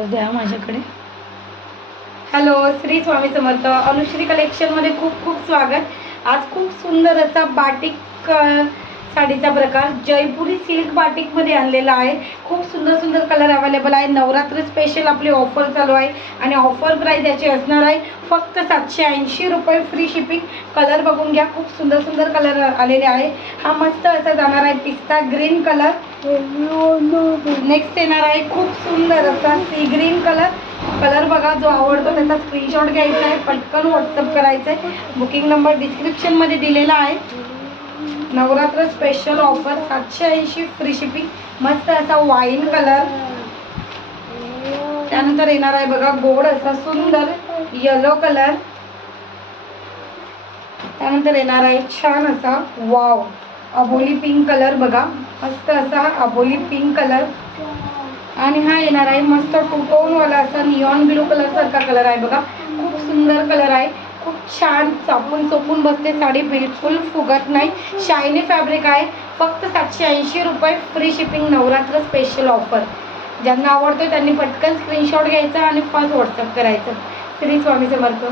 द्या माझ्याकडे. हॅलो, श्री स्वामी समर्थ. अनुश्री कलेक्शनमध्ये खूप खूप स्वागत. आज खूप सुंदर असा बाटिक साडीचा प्रकार जयपुरी सिल्क बाटिकमध्ये आणलेला आहे. खूप सुंदर सुंदर कलर अवेलेबल आहे. नवरात्र स्पेशल आपली ऑफर चालू आहे आणि ऑफर प्राईस याची असणार आहे फक्त 780 रुपये, फ्री शिपिंग. कलर बघून घ्या, खूप सुंदर सुंदर कलर आलेले आहे. हा मस्त असा जाणार आहे पिस्ता ग्रीन कलर. नेक्स्ट येणार आहे खूप सुंदर असा सी ग्रीन कलर. कलर बघा, जो आवडतो त्याचा स्क्रीनशॉट घ्यायचा आहे, पटकन व्हॉट्सअप करायचं आहे. बुकिंग नंबर डिस्क्रिप्शनमध्ये दिलेला आहे. Navratra special offer 780, free shipping. मस्त असा वाईन कलर. त्यानंतर येणार आहे बघा गोड असा सुंदर येलो कलर. त्यानंतर येणार आहे छान असा वाव अबोली पिंक कलर. बघा मस्त असा अबोली पिंक कलर. आणि हा येणार आहे मस्त टू टोन वाला असा निऑन ब्लू कलर सारखा कलर आहे. बघा खूप सुंदर कलर आहे, खूप छान. चापून चोपून बसते साडी, बिलकुल फुगत नाही. शायनी फॅब्रिक आहे. फक्त 780 रुपये, free shipping. Navratra special offer. ज्यांना आवडतो त्यांनी पटकन स्क्रीनशॉट घ्यायचा आणि फास्ट व्हॉट्सअप करायचं. श्री स्वामी समर्थ.